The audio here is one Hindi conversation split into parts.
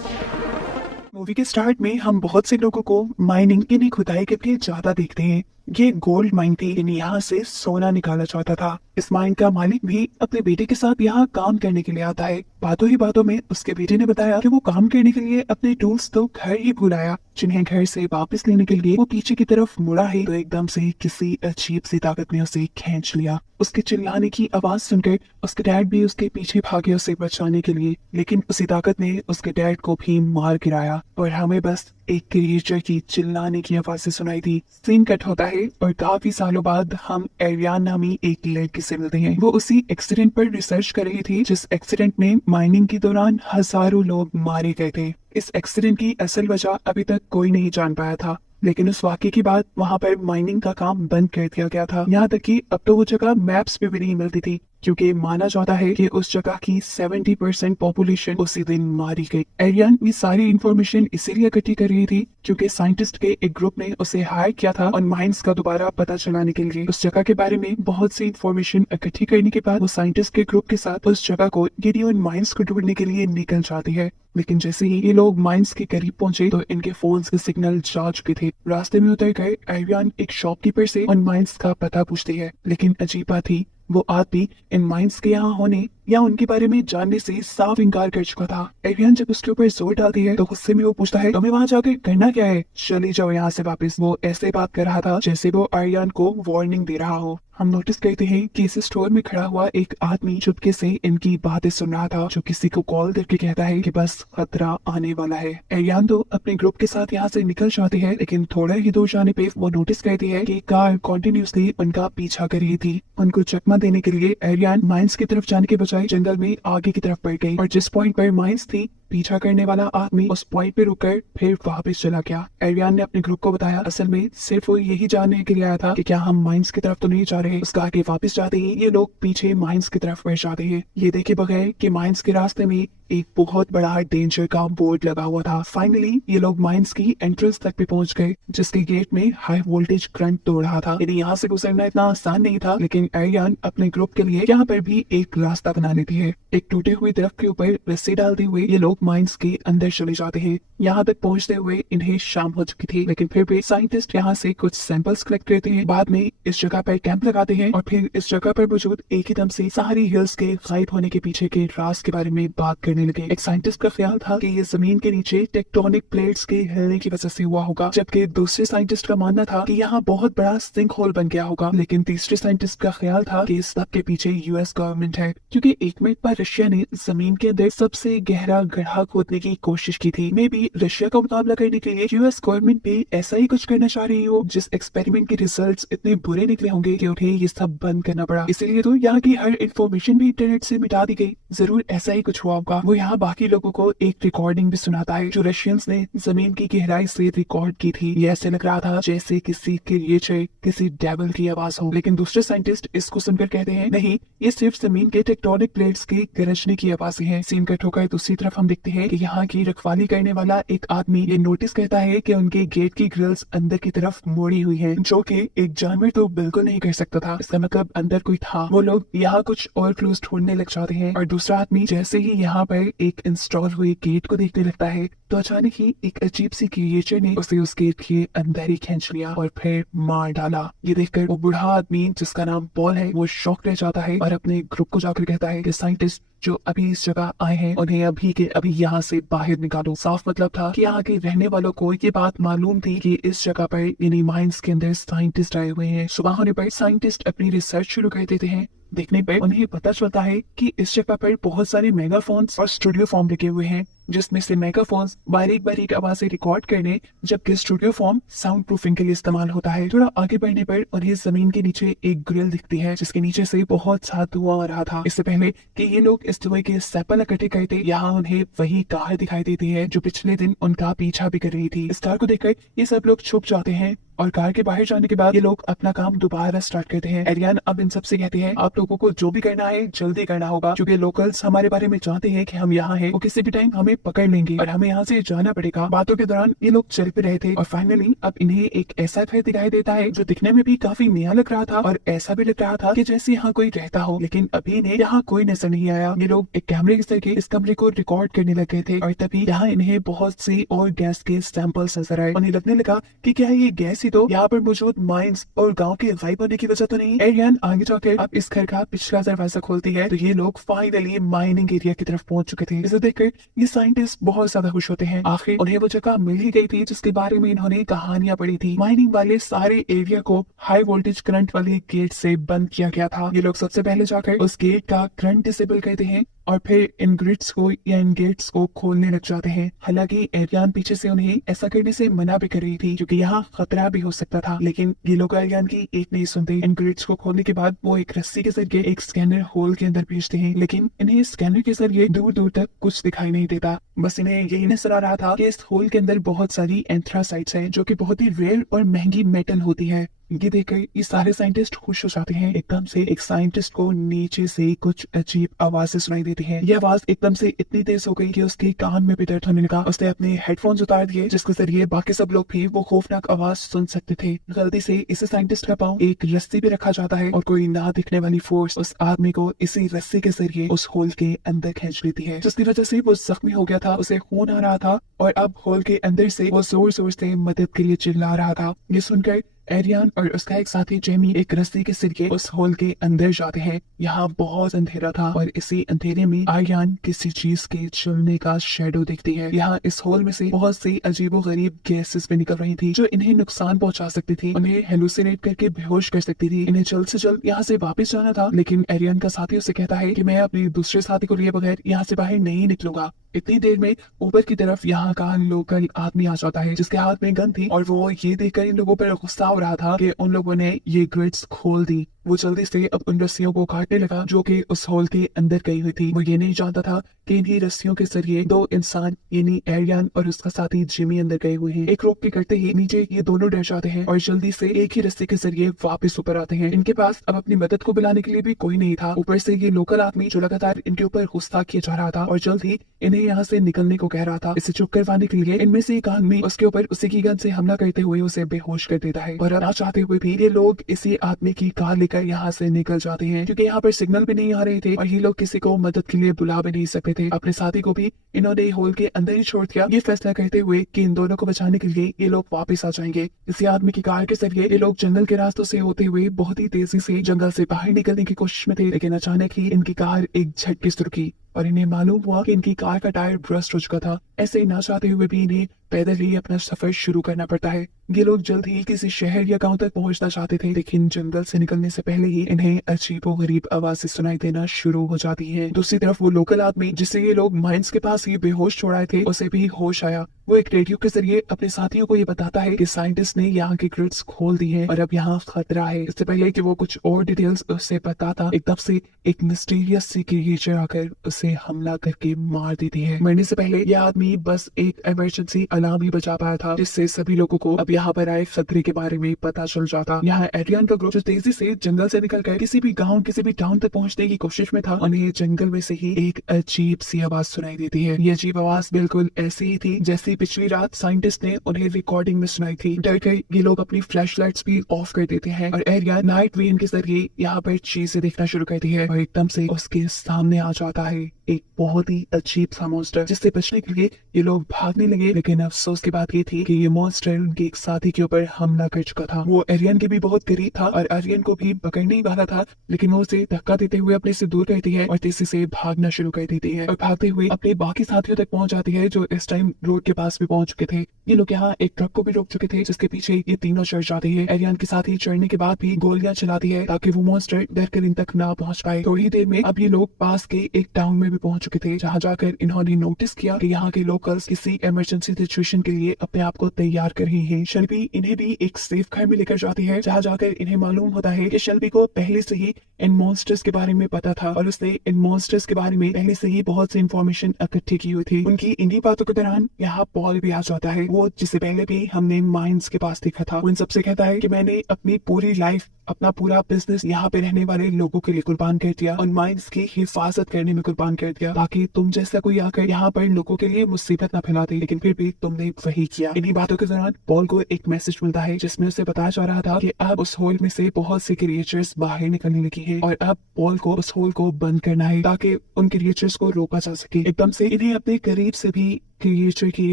मूवी के स्टार्ट में हम बहुत से लोगों को माइनिंग यानी खुदाई के लिए ज्यादा देखते हैं। ये गोल्ड माइन थी, यानी यहाँ से सोना निकाला जाता था। इस माइन का मालिक भी अपने बेटे के साथ यहाँ काम करने के लिए आता है। बातों ही बातों में उसके बेटे ने बताया कि वो काम करने के लिए अपने टूल्स तो घर ही भूल आया, जिन्हें घर से वापस लेने के लिए वो पीछे की तरफ मुड़ा है तो एकदम से किसी अजीब सी ताकत ने उसे खींच लिया। उसके चिल्लाने की आवाज सुनकर उसके डैड भी उसके पीछे भागे उसे बचाने के लिए, लेकिन उसी ताकत ने उसके डैड को भी मार गिराया और हमें बस एक क्रिएचर की चिल्लाने की आवाज़ें सुनाई थी। सीन कट होता है और काफी सालों बाद हम एरियान नामी एक लड़की से मिलते हैं। वो उसी एक्सीडेंट पर रिसर्च कर रही थी जिस एक्सीडेंट में माइनिंग के दौरान हजारों लोग मारे गए थे। इस एक्सीडेंट की असल वजह अभी तक कोई नहीं जान पाया था, लेकिन उस वाकये के बाद वहाँ पर माइनिंग का काम बंद कर दिया गया था। यहाँ तक कि अब तो वो जगह मैप्स पे भी नहीं मिलती थी, क्योंकि माना जाता है कि उस जगह की 70% पॉपुलेशन उसी दिन मारी गई। एरियन ये सारी इंफॉर्मेशन इसीलिए इकट्ठी कर रही थी क्योंकि साइंटिस्ट के एक ग्रुप ने उसे हायर किया था और माइंस का दोबारा पता चलाने के लिए। उस जगह के बारे में बहुत सी इंफॉर्मेशन इकट्ठी करने के बाद वो साइंटिस्ट के ग्रुप के साथ उस जगह को यानी उन माइंस को ढूंढने के लिए निकल जाती है। लेकिन जैसे ही ये लोग माइंस के करीब पहुंचे तो इनके फोन के सिग्नल जा चुके थे। रास्ते में उतर गए एरियन एक शॉपकीपर से उन माइंस का पता पूछती है, लेकिन अजीब बात थी, वो आदमी इन माइंस के यहाँ होने या उनके बारे में जानने से साफ इनकार कर चुका था। एरियन जब उसके ऊपर जोर डालती है तो गुस्से में वो पूछता है, तुम्हें वहाँ जाकर करना क्या है, चले जाओ यहाँ से वापस। वो ऐसे बात कर रहा था जैसे वो एरियन को वार्निंग दे रहा हो। हम नोटिस करते हैं कि इस स्टोर में खड़ा हुआ एक आदमी चुपके से इनकी बातें सुन रहा था, जो किसी को कॉल करके कहता है कि बस खतरा आने वाला है। एरियन तो अपने ग्रुप के साथ यहाँ से निकल जाती है, लेकिन थोड़ा ही दूर जाने पे वो नोटिस करती है कि कार कॉन्टिन्यूसली उनका पीछा कर रही थी। उनको चकमा देने के लिए एरियन माइंस की तरफ जाने के बजाय जंगल में आगे की तरफ बढ़ गई और जिस पॉइंट पर माइंस थी पीछा करने वाला आदमी उस पॉइंट पे रुककर फिर वापस चला गया। एरियन ने अपने ग्रुप को बताया असल में सिर्फ वो यही जानने के लिए आया था कि क्या हम माइंस की तरफ तो नहीं जा रहे। उसका आगे वापस जाते ही ये लोग पीछे माइंस की तरफ बढ़ जाते हैं, ये देखे बगैर कि माइंस के रास्ते में एक बहुत बड़ा डेंजर का बोर्ड लगा हुआ था। फाइनली ये लोग माइंस की एंट्रेंस तक भी पहुंच गए, जिसके गेट में हाई वोल्टेज करंट तोड़ रहा था। यानी यहाँ से गुजरना इतना आसान नहीं था, लेकिन एरियन अपने ग्रुप के लिए यहाँ पर भी एक रास्ता बना लेती है। एक टूटे हुए दरख्त के ऊपर रस्सी डालते हुए ये लोग माइंस के अंदर चले जाते हैं। यहाँ तक पहुँचते हुए इन्हें शाम हो चुकी थी, लेकिन फिर भी साइंटिस्ट यहाँ से कुछ सैंपल्स कलेक्ट करते हैं। बाद में इस जगह पर कैंप लगाते हैं और फिर इस जगह पर मौजूद एक ही दम से सारी हिल्स के गायब होने के पीछे के राज के बारे में बात करने लगे। एक साइंटिस्ट का ख्याल था कि ये जमीन के नीचे टेक्टोनिक प्लेट्स के हिलने की वजह से हुआ होगा, जबकि दूसरे साइंटिस्ट का मानना था कि यहाँ बहुत बड़ा सिंक होल बन गया होगा। लेकिन तीसरे साइंटिस्ट का ख्याल था कि इस सब के पीछे यूएस गवर्नमेंट है, क्योंकि एक मिनट पर रशिया ने जमीन के अंदर सबसे गहरा गड्ढा खोदने की कोशिश की थी। मे बी रशिया का मुकाबला करने के लिए यूएस गवर्नमेंट भी ऐसा ही कुछ करना चाह रही हो। जिस एक्सपेरिमेंट के रिजल्ट्स इतने बुरे निकले होंगे कि उन्हें ये सब बंद करना पड़ा, इसीलिए तो यहाँ की हर इंफॉर्मेशन भी इंटरनेट से मिटा दी गई। जरूर ऐसा ही कुछ हुआ होगा। वो यहाँ बाकी लोगों को एक रिकॉर्डिंग भी सुनाता है जो रशियंस ने जमीन की गहराई से रिकॉर्ड की थी। ये ऐसे लग रहा था जैसे किसी क्रिएचर, किसी डेविल की आवाज हो। लेकिन दूसरे साइंटिस्ट इसको सुनकर कहते हैं नहीं, ये सिर्फ जमीन के टेक्टोनिक प्लेट्स के गरजने की आवाजें हैं। सीन कट होकर दूसरी तरफ हम देखते हैं कि यहाँ की रखवाली करने वाला एक आदमी ये नोटिस करता है कि उनके गेट की ग्रिल्स अंदर की तरफ मोड़ी हुई हैं, जो कि एक जानवर तो बिल्कुल नहीं कर सकता था। इसका मतलब अंदर कोई था। वो लोग यहाँ कुछ और क्लूज ढूंढने लग जाते हैं और दूसरा आदमी जैसे ही यहाँ पर एक इंस्टॉल हुए गेट को देखने लगता है तो अचानक ही एक अजीब सी क्रिएचर ने उसे उस गेट के अंदर ही खींच लिया और फिर मार डाला। ये देखकर वो बूढ़ा आदमी जिसका नाम पॉल है वो शॉक रह जाता है और अपने ग्रुप को जाकर कहता है कि साइंटिस्ट जो अभी इस जगह आए हैं उन्हें अभी के अभी यहाँ से बाहर निकालो। साफ मतलब था कि यहाँ के रहने वालों को ये बात मालूम थी कि इस जगह पर यानी माइंस के अंदर साइंटिस्ट आए हुए हैं। सुबह होने पर साइंटिस्ट अपनी रिसर्च शुरू कर देते हैं। देखने पर उन्हें पता चलता है कि इस जगह पर बहुत सारे मेगाफोन्स और स्टूडियो फॉर्म लगे हुए हैं, जिसमें से मेगाफोन्स बारीक बारीक आवाजें रिकॉर्ड करने, जबकि स्टूडियो फॉर्म साउंड प्रूफिंग के लिए इस्तेमाल होता है। थोड़ा आगे बढ़ने पर उन्हें जमीन के नीचे एक ग्रिल दिखती है, जिसके नीचे से बहुत सा धुआं आ रहा था। इससे पहले कि ये लोग इस धुएं के सैंपल इकट्ठे करते, यहाँ उन्हें वही कार दिखाई देती है जो पिछले दिन उनका पीछा भी कर रही थी। इस कार को देखकर ये सब लोग छुप जाते हैं और कार के बाहर जाने के बाद ये लोग अपना काम दोबारा स्टार्ट करते हैं। एरियन अब इन सबसे कहती है आप लोगों को जो भी करना है जल्दी करना होगा, क्योंकि लोकल्स हमारे बारे में जानते हैं कि हम यहाँ हैं, वो किसी भी टाइम हमें पकड़ लेंगे और हमें यहाँ से जाना पड़ेगा। बातों के दौरान ये लोग चल पे रहे थे और फाइनली अब इन्हें एक ऐसा घर दिखाई देता है जो दिखने में भी काफी नया लग रहा था और ऐसा भी लग रहा था कि जैसे यहाँ कोई रहता हो, लेकिन अभी इन्हें यहाँ कोई नजर नहीं आया। ये लोग एक कैमरे के जरिए इस कमरे को रिकॉर्ड करने लग गए थे और तभी यहाँ इन्हें बहुत सी और गैस के सैंपल्स नजर आए। उन्हें लगने लगा कि क्या ये गैस ही तो यहाँ पर मौजूद माइंस और गांव के गायब होने की वजह तो नहीं। एरियन आगे जाकर अब इस घर का पिछला दरवाजा खोलती है तो ये लोग फाइनली माइनिंग एरिया की तरफ पहुंच चुके थे। इसे देखकर ये साइंटिस्ट बहुत ज्यादा खुश होते हैं, आखिर उन्हें वो जगह मिल ही गई थी जिसके बारे में इन्होंने कहानियां पढ़ी थी। माइनिंग वाले सारे एरिया को हाई वोल्टेज करंट वाले गेट से बंद किया गया था। ये लोग सबसे पहले जाकर उस गेट का करंट डिसेबल करते हैं और फिर इन ग्रिड्स को या इन गेट्स को खोलने लग जाते हैं। हालांकि एरियन पीछे से उन्हें ऐसा करने से मना भी कर रही थी क्योंकि यहाँ खतरा भी हो सकता था, लेकिन ये लोग एरियन की एक नहीं सुनते। इन ग्रिड्स को खोलने के बाद वो एक रस्सी के जरिए एक स्कैनर होल के अंदर भेजते हैं, लेकिन इन्हें स्कैनर के जरिए दूर दूर तक कुछ दिखाई नहीं देता। बस इन्हें यही नजर आ रहा था कि इस होल के अंदर बहुत सारी एंथ्रासाइट्स हैं जो कि बहुत ही रेयर और महंगी मेटल होती है। ये देखकर ये सारे साइंटिस्ट खुश हो जाते हैं। एकदम से एक साइंटिस्ट को नीचे से कुछ अजीब आवाजें सुनाई देती हैं। ये आवाज एकदम से इतनी तेज हो गई कि उसके कान में भी दर्द होने लगा। उसने अपने हेडफोन्स उतार दिए जिसके जरिए बाकी सब लोग भी वो खौफनाक आवाज सुन सकते थे। गलती से इस साइंटिस्ट का पाँव एक रस्सी पे रखा जाता है और कोई ना दिखने वाली फोर्स उस आदमी को इसी रस्सी के जरिए उस होल के अंदर खींच लेती है, जिसकी वजह से वो जख्मी हो गया था, उसे खून आ रहा था और अब होल के अंदर से वो जोर जोर से मदद के लिए चिल्ला रहा था। ये सुनकर एरियन और उसका एक साथी जेमी एक रस्सी के जरिए उस होल के अंदर जाते हैं। यहाँ बहुत अंधेरा था और इसी अंधेरे में आर्यन किसी चीज के चलने का शेडो देखती है। यहाँ इस होल में से बहुत सी अजीबोगरीब गैसेस भी निकल रही थी जो इन्हें नुकसान पहुंचा सकती थी, उन्हें हेलुसिनेट करके बेहोश कर सकती थी। इन्हें जल्द से जल्द यहाँ से वापस जाना था, लेकिन एरियन का साथी उसे कहता है कि मैं अपने दूसरे साथी को लिए बगैर यहाँ से बाहर नहीं निकलूंगा। इतनी देर में ऊपर की तरफ यहाँ का लोकल आदमी आ जाता है जिसके हाथ में गन थी और वो ये देखकर इन लोगों पर गुस्सा हो रहा था कि उन लोगों ने ये ग्रिड्स खोल दी। वो जल्दी से अब उन रस्सियों को काटने लगा जो कि उस होल के अंदर गई हुई थी। वो ये नहीं जानता था कि इन्हीं रस्सियों के जरिए दो इंसान यानी एरियन और उसका साथी जिमी अंदर गए हुए हैं। एक रोक के करते ही नीचे ये दोनों डर जाते हैं और जल्दी से एक ही रस्सी के जरिए वापस ऊपर आते हैं। इनके पास अब अपनी मदद को बुलाने के लिए भी कोई नहीं था। ऊपर से ये लोकल आदमी जो लगातार इनके ऊपर गुस्सा किया जा रहा था और जल्द ही इन्हें यहाँ से निकलने को कह रहा था। इसे चुप करवाने के लिए इनमें से एक आदमी उसके ऊपर उसी की गन से हमला करते हुए उसे बेहोश कर देता है। और ना चाहते हुए भी ये लोग इसी आदमी की कार लेकर यहाँ से निकल जाते हैं क्योंकि यहाँ पर सिग्नल भी नहीं आ रहे थे और ये लोग किसी को मदद के लिए बुला भी नहीं सकते थे। अपने साथी को भी इन्होंने होल के अंदर ही छोड़ दिया, ये फैसला करते हुए कि इन दोनों को बचाने के लिए ये लोग वापस आ जाएंगे। इसी आदमी की कार के जरिए ये लोग जंगल के रास्तों से होते हुए बहुत ही तेजी से जंगल से बाहर निकलने की कोशिश में थे, लेकिन अचानक ही इनकी कार एक झटके से रुकी और इन्हें मालूम हुआ कि इनकी कार का टायर ब्रस्ट हो चुका था। ऐसे ही ना चाहते हुए भी इन्हें पैदल ही अपना सफर शुरू करना पड़ता है। ये लोग जल्द ही किसी शहर या गांव तक पहुंचना चाहते थे, लेकिन जंगल से निकलने से पहले ही इन्हें अजीबोगरीब आवाजें सुनाई देना शुरू हो जाती हैं। दूसरी तरफ वो लोकल आदमी जिसे ये लोग माइंस के पास ही बेहोश छोड़ाए थे, उसे भी होश आया। वो एक रेडियो के जरिए अपने साथियों को ये बताता है कि साइंटिस्ट ने यहाँ के ग्रिड्स खोल दी है और अब यहाँ खतरा है। इससे पहले कि वो कुछ और डिटेल्स उससे बताता, एकदम से एक मिस्टीरियस सी क्रिएचर आकर उसे हमला करके मार देती है। मरने से पहले यह आदमी बस एक इमरजेंसी अलार्म ही बजा पाया था, जिससे सभी लोगों को अब यहाँ पर आए खतरे के बारे में पता चल जाता। यहाँ एरियन का ग्रुप जो तेजी से जंगल से निकलकर किसी भी गांव किसी भी टाउन तक पहुंचने की कोशिश में था, उन्हें जंगल में से ही एक अजीब सी आवाज सुनाई देती है। ये अजीब आवाज बिल्कुल ऐसी ही थी जैसी पिछली रात साइंटिस्ट ने उन्हें रिकॉर्डिंग में सुनाई थी। डर कर ये लोग अपनी फ्लैशलाइट्स भी ऑफ कर देते हैं और एरियन नाइट विजन के जरिए यहाँ पर चीजें देखना शुरू करती है और एकदम से उसके सामने आ जाता है एक बहुत ही अजीब सा मॉन्स्टर, जिससे बचने के लिए ये लोग भागने लगे। लेकिन अफसोस की बात ये थी कि ये मॉन्स्टर उनके एक साथी के ऊपर हमला कर चुका था। वो एरियन के भी बहुत करीब था और एरियन को भी पकड़ने ही वाला था, लेकिन वो उसे धक्का देते हुए अपने से दूर करती है और तेजी से भागना शुरू कर देती है और भागते हुए अपने बाकी साथियों तक पहुंच जाती है जो इस टाइम रोड के पास भी पहुंच चुके थे। ये लोग यहाँ एक ट्रक को भी रोक चुके थे जिसके पीछे ये तीनों चढ़ जाते हैं। एरियन के साथ ही चढ़ने के बाद भी गोलियां चलाती है ताकि वो मॉन्स्टर डर कर इन तक ना पहुंच पाए। थोड़ी देर में अब ये लोग पास के एक टाउन में भी पहुंच चुके थे, जहाँ जाकर इन्होंने नोटिस किया कि यहाँ के लोकल्स किसी इमरजेंसी सिचुएशन के लिए अपने आप को तैयार कर रही हैं। शेल्बी इन्हें भी एक सेफ घर में लेकर जाती है, जहाँ जाकर इन्हें मालूम होता है कि शेल्बी को पहले से ही इन मॉन्स्टर्स के बारे में पता था और उसने इन मॉन्स्टर्स के बारे में पहले से ही बहुत सी इन्फॉर्मेशन इकट्ठी की हुई थी। उनकी इन्हीं बातों के दौरान यहाँ पॉल भी आ जाता है, वो जिसे पहले भी हमने माइंस के पास देखा था। वो इन सबसे कहता है कि मैंने अपनी पूरी लाइफ, अपना पूरा बिजनेस यहाँ पे रहने वाले लोगों के लिए कुर्बान कर दिया और माइंस की हिफाजत करने में कुर्बान कर दिया, ताकि तुम जैसा कोई आकर यहाँ पर लोगों के लिए मुसीबत न फैला दे, लेकिन फिर भी तुमने वही किया। इन्हीं बातों के दौरान पॉल को एक मैसेज मिलता है जिसमें उसे बताया जा रहा था कि अब उस होल में से बहुत से क्रिएचर्स बाहर निकलने लगी है और अब पॉल को उस होल को बंद करना है ताकि उन क्रिएचर्स को रोका जा सके। एकदम से इन्हें अपने करीब से भी क्रिएचर की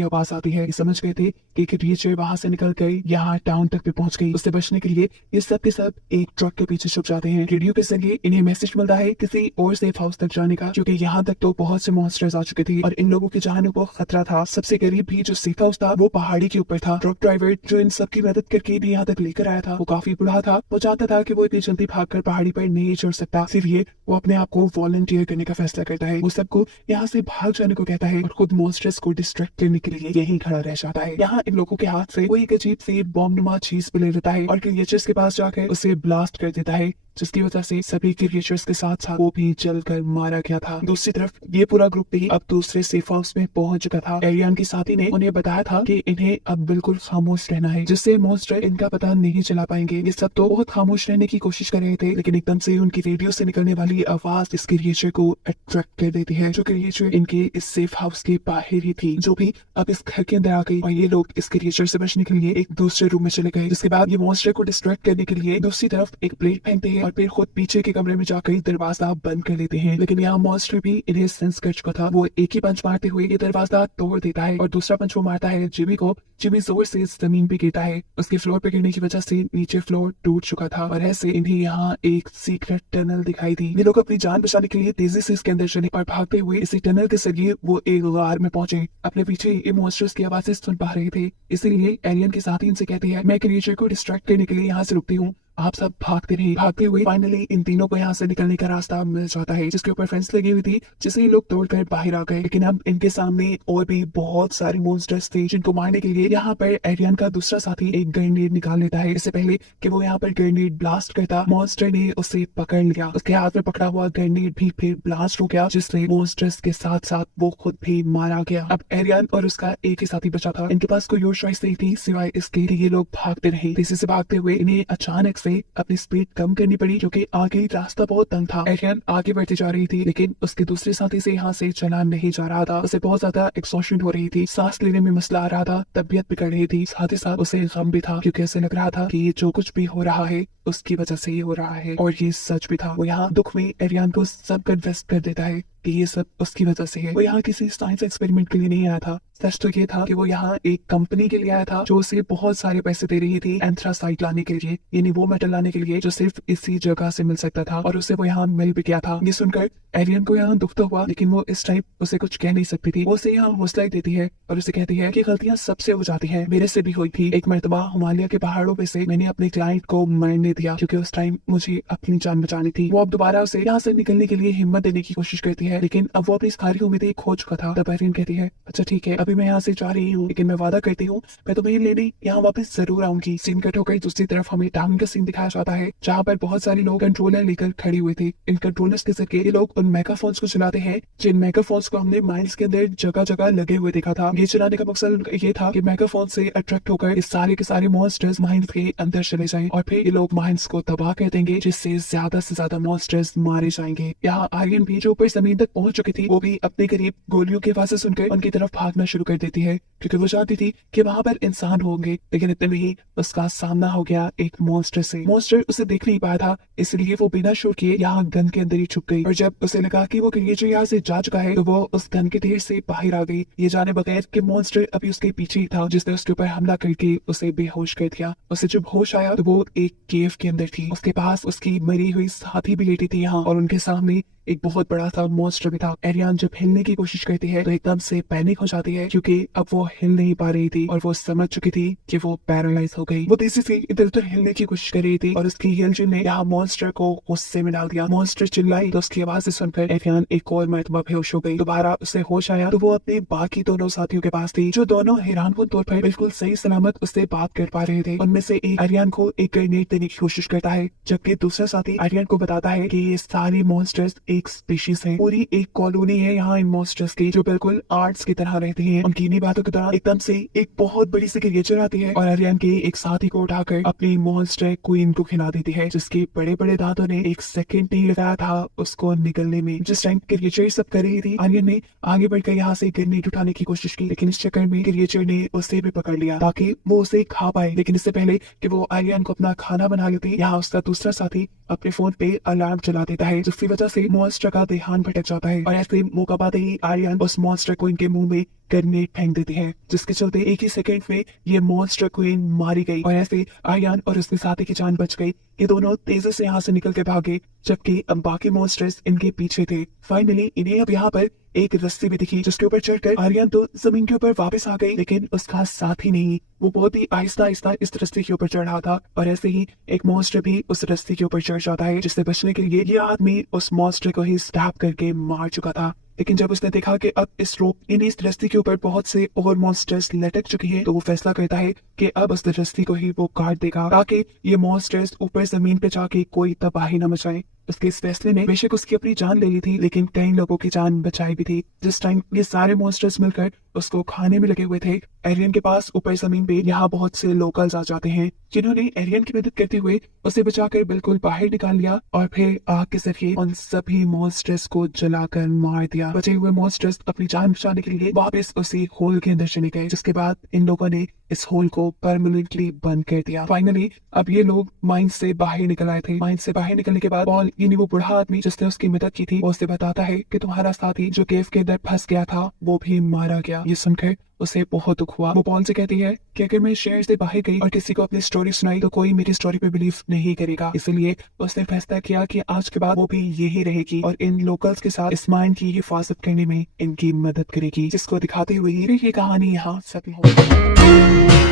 आवाज आती है। समझ गए थे कि क्रिएचर वहां से निकल कर यहाँ टाउन तक भी पहुंच गई। उससे बचने के लिए ये सब के सब एक ट्रक के पीछे छुप जाते हैं। रेडियो के जरिए इन्हें मैसेज मिलता है किसी और सेफ हाउस तक जाने का, क्योंकि यहाँ तक तो बहुत से मॉन्स्टर्स आ चुके थे और इन लोगों की जानों को खतरा था। सबसे करीब भी जो सेफ हाउस था वो पहाड़ी के ऊपर था। ट्रक ड्राइवर जो इन सब की मदद करके इन्हें यहाँ तक लेकर आया था वो काफी बूढ़ा था। वो चाहता था कि वो इतनी जल्दी भागकर पहाड़ी पर नहीं चढ़ सकता, इसलिए वो अपने आप को वॉलंटियर करने का फैसला करता है। वो सबको यहाँ से भाग जाने को कहता है और खुद मॉन्स्टर्स को डिस्ट्रैक्ट करने के लिए यही खड़ा रह जाता है। यहाँ इन लोगों के हाथ से वो एक अजीब सी बॉम्ब चीज ले लेता है और क्रिएचर्स के पास जाकर उसे ब्लास्ट कर देता है, जिसकी वजह से सभी क्रिएचर्स के साथ साथ वो भी जलकर मारा गया था। दूसरी तरफ ये पूरा ग्रुप भी अब दूसरे सेफ हाउस में पहुंच चुका था। एरियन के साथी ने उन्हें बताया था कि इन्हें अब बिल्कुल खामोश रहना है, जिससे मॉन्स्टर इनका पता नहीं चला पाएंगे। ये सब तो बहुत खामोश रहने की कोशिश कर रहे थे, लेकिन एकदम से उनकी रेडियो से निकलने वाली आवाज इस क्रिएचर को अट्रैक्ट कर देती है। जो क्रिएचर इनके इस सेफ हाउस के बाहर ही थी, जो भी अब इस घर के अंदर आ गई और ये लोग इस क्रिएचर से बचने के लिए एक दूसरे रूम में चले गए। जिसके बाद ये मॉन्स्टर को डिस्ट्रैक्ट करने के लिए दूसरी तरफ एक प्लेट फेंकते हैं और फिर खुद पीछे के कमरे में जाकर दरवाजा बंद कर लेते हैं। लेकिन यहाँ मॉन्स्टर भी इन्हें सेंस कर चुका था। वो एक ही पंच मारते हुए ये दरवाजा तोड़ देता है और दूसरा पंच वो मारता है जिमी को। जिमी जोर से जमीन पे गिरता है। उसके फ्लोर पे गिरने की वजह से नीचे फ्लोर टूट चुका था और ऐसे इन्हें यहाँ एक सीक्रेट टनल दिखाई दी। ये लोग अपनी जान बचाने के लिए तेजी से इसके अंदर चले और भागते हुए इसी टनल के जरिए वो एक गार में पहुंचे। अपने पीछे ये मॉन्स्टर्स की आवाजें सुन पा रहे थे, इसीलिए एलियन के साथी इनसे कहते हैं मैं क्रिएचर को डिस्ट्रैक्ट करने के लिए यहाँ से रुकती हूँ, आप सब भागते रहे। भागते हुए फाइनली इन तीनों को यहाँ से निकलने का रास्ता मिल जाता है, जिसके ऊपर फेंस लगी हुई थी, जिसे ये लोग तोड़कर बाहर आ गए। लेकिन अब इनके सामने और भी बहुत सारे मॉन्स्टर्स थे, जिनको मारने के लिए यहाँ पर एरियन का दूसरा साथी एक ग्रेनेड निकाल लेता है। इससे पहले कि वो यहाँ पर ग्रेनेड ब्लास्ट करता, मॉन्स्टर ने उसे पकड़ लिया। उसके हाथ में पकड़ा हुआ ग्रेनेड भी फिर ब्लास्ट हो गया, जिससे मॉन्स्टर्स के साथ साथ वो खुद भी मारा गया। अब एरियन और उसका एक ही साथी बचा था। इनके पास कोई और चॉइस नहीं थी सिवाय इसके कि ये लोग भागते रहे। तेजी से भागते हुए इन्हें अचानक से अपनी स्पीड कम करनी पड़ी, क्योंकि आगे रास्ता बहुत तंग था। एरियन आगे बढ़ती जा रही थी, लेकिन उसके दूसरे साथी से यहाँ से चला नहीं जा रहा था। उसे बहुत ज्यादा एक्सॉशन हो रही थी, सांस लेने में मसला आ रहा था, तबीयत बिगड़ रही थी, साथ ही साथ उसे गम भी था, क्योंकि उसे लग रहा था कि ये जो कुछ भी हो रहा है उसकी वजह से ही हो रहा है, और ये सच भी था। वो यहाँ दुख में एरियन को सब कन्फेस कर देता है कि ये सब उसकी वजह से है। वो यहाँ किसी साइंस एक्सपेरिमेंट के लिए नहीं आया था। सच तो ये था कि वो यहाँ एक कंपनी के लिए आया था जो उसे बहुत सारे पैसे दे रही थी एंथ्रासाइट लाने के लिए, यानी वो मेटल लाने के लिए जो सिर्फ इसी जगह से मिल सकता था, और उसे वो यहाँ मिल भी गया था। ये सुनकर एरियन को यहाँ दुख तो हुआ, लेकिन वो इस टाइप उसे कुछ कह नहीं सकती थी। वो उसे यहाँ हौसला देती है और उसे कहती है कि गलतियां सबसे हो जाती है, मेरे से भी हुई थी। एक मर्तबा हिमालय के पहाड़ों पे से मैंने अपने क्लाइंट को मरने दिया, क्योंकि उस टाइम मुझे अपनी जान बचानी थी। वो अब दोबारा उसे यहाँ से निकलने के लिए हिम्मत देने की कोशिश करती है, लेकिन अब वो अपनी सारी उम्मीदें खो चुका था। तब एरियन कहती है अच्छा ठीक है, अभी मैं यहाँ से जा रही हूँ, लेकिन मैं वादा करती हूँ मैं तुम्हें लेने यहाँ वापस जरूर आऊंगी। सीन कट होकर दूसरी तरफ हमें टाउन का सीन दिखाया जाता है, जहाँ पर बहुत सारे लोग कंट्रोलर लेकर खड़े हुए थे। इन कंट्रोलर्स के जरिए ये लोग उन मेगाफोन्स को चलाते हैं, जिन मेगाफोन्स को हमने माइल्स के अंदर जगह जगह लगे हुए देखा था। ये चलाने का मकसद ये था कि मेगाफोन से अट्रैक्ट होकर इस सारे के सारे मॉन्स्टर्स माइंस के अंदर चले जाएं और फिर ये लोग माइंस को तबाह कर देंगे, जिससे ज्यादा से ज्यादा मॉन्स्टर्स मारे जाएंगे। यहाँ आर्यन भी जो ऊपर जमीन तक पहुंच चुकी थी, वो भी अपने करीब गोलियों की आवाजें सुनकर उनकी तरफ भागना शुरू कर देती है, क्योंकि वो चाहती थी कि वहां पर इंसान होंगे। लेकिन इतने में ही उसका सामना हो गया एक मॉन्स्टर से। मॉन्स्टर उसे देख नहीं पाया था, इसलिए वो बिना शोर किए यहाँ गन के अंदर ही छुप गई, और जब उसे लगा कि वो क्रिएचर यहाँ से जा चुका है तो वो उस गन के ढेर से बाहर आ गई, ये जाने बगैर कि मॉन्स्टर अभी उसके पीछे ही था, जिसने उसके ऊपर हमला करके उसे बेहोश कर दिया। उसे जब होश आया तो वो एक केव के अंदर थी। उसके पास उसकी मरी हुई साथी भी लेटी थी यहाँ, और उनके सामने एक बहुत बड़ा सा मॉन्स्टर भी था। एरियन जब हिलने की कोशिश करती है तो एकदम से पैनिक हो जाती है, क्योंकि अब वो हिल नहीं पा रही थी और वो समझ चुकी थी कि वो पैरालाइज हो गई। वो तेजी से इधर उधर हिलने की कोशिश कर रही थी और उसकी हिलचुल ने यहाँ मॉन्स्टर को गुस्से में डाल दिया। मॉन्स्टर चिल्लाई तो उसकी आवाज से सुनकर एरियन एक और मरतबा बेहोश हो गई। दोबारा उसे होश आया तो वो अपने बाकी दोनों साथियों के पास थी, जो दोनों हैरानकुन तौर पर बिल्कुल सही सलामत उससे बात कर पा रहे थे। उनमें से एक एरियन को एक ग्रेनेड देने की कोशिश करता है, जबकि दूसरा साथी एरियन को बताता है कि ये सारी मॉन्स्टर्स एक स्पीशीज है, पूरी एक कॉलोनी है यहाँ इन मॉन्स्टर्स की, जो बिल्कुल आर्ट्स की तरह रहते हैं। उनकी इन्हीं बातों के दौरान एकदम से एक बहुत बड़ी सी क्रिएचर आती है और एरियन के एक साथी को उठाकर अपनी मॉन्स्टर क्वीन को खिला देती है, जिसके बड़े बड़े दांतों ने एक सेकंड नहीं लगाया था उसको निकलने में। जिस टाइम क्रिएचर सब कर रही थी, एरियन ने आगे बढ़कर यहाँ से ग्रेनेड उठाने की कोशिश की, लेकिन इस चक्कर में क्रिएचर ने उसे भी पकड़ लिया ताकि वो उसे खा पाए। लेकिन इससे पहले कि वो एरियन को अपना खाना बना लेती, यहाँ उसका दूसरा साथी अपने फोन पे अलार्म चला देता है, जिसकी वजह से मॉन्स्टर का ध्यान भटक जाता है और ऐसे मौका पाते ही एरियन उस मॉन्स्टर को इनके मुंह में ग्रेनेड फेंक देती है, जिसके चलते एक ही सेकंड में ये मॉन्स्टर क्वीन मारी गई और ऐसे एरियन और उसके साथी की जान बच गई। ये दोनों तेजी से यहाँ से निकल के भागे, जबकि अब बाकी मॉन्स्टर्स इनके पीछे थे। फाइनली इन्हें अब यहाँ पर एक रस्सी भी दिखी, जिसके ऊपर चढ़कर आर्यन तो जमीन के ऊपर वापस आ गई, लेकिन उसका साथी नहीं। वो बहुत ही आहिस्ता आहिस्ता इस रस्सी के ऊपर चढ़ रहा था और ऐसे ही एक मॉन्स्टर भी उस रस्सी के ऊपर चढ़ जाता है, जिससे बचने के लिए ये आदमी उस मॉन्स्टर को ही स्टैब करके मार चुका था। लेकिन जब उसने देखा कि अब इस रोप इस रस्सी के ऊपर बहुत से और मॉन्स्टर्स लटक चुके हैं, तो वो फैसला करता है कि अब उस रस्सी को ही वो काट देगा ताकि ये मॉन्स्टर्स ऊपर जमीन पे जाके कोई तबाही न मचाए। उसके इस फैसले ने बेशक उसकी अपनी जान ले ली थी, लेकिन कई लोगों की जान बचाई भी थी। जिस टाइम ये सारे मॉन्स्टर्स मिलकर उसको खाने में लगे हुए थे, एरियन के पास ऊपर जमीन पे यहाँ बहुत से लोकल्स आ जाते हैं, जिन्होंने एरियन की मदद करते हुए उसे बचाकर बिल्कुल बाहर निकाल लिया और फिर आग के जरिए उन सभी मॉन्स्टर्स को जलाकर मार दिया। बचे हुए मॉन्स्टर्स अपनी जान बचाने के लिए वापस उसी होल के अंदर चले गए, जिसके बाद इन लोगों ने इस होल को परमानेंटली बंद कर दिया। फाइनली अब ये लोग माइन से बाहर निकल आए थे। माइन से बाहर निकलने के बाद पॉल यानी वो बूढ़ा आदमी जिसने उसकी मदद की थी, वो उसे बताता है कि तुम्हारा साथी जो केव के अंदर फंस गया था वो भी मारा गया। ये सुनकर उसे बहुत दुख हुआ। वो पॉल से कहती है कि अगर मैं शहर से बाहर गई और किसी को अपनी स्टोरी सुनाई तो कोई मेरी स्टोरी पे बिलीव नहीं करेगा, इसलिए उसने फैसला किया कि आज के बाद वो भी यही रहेगी और इन लोकल्स के साथ इस माइन की हिफाजत करने में इनकी मदद करेगी, जिसको दिखाते हुए ये कहानी यहाँ खत्म हो।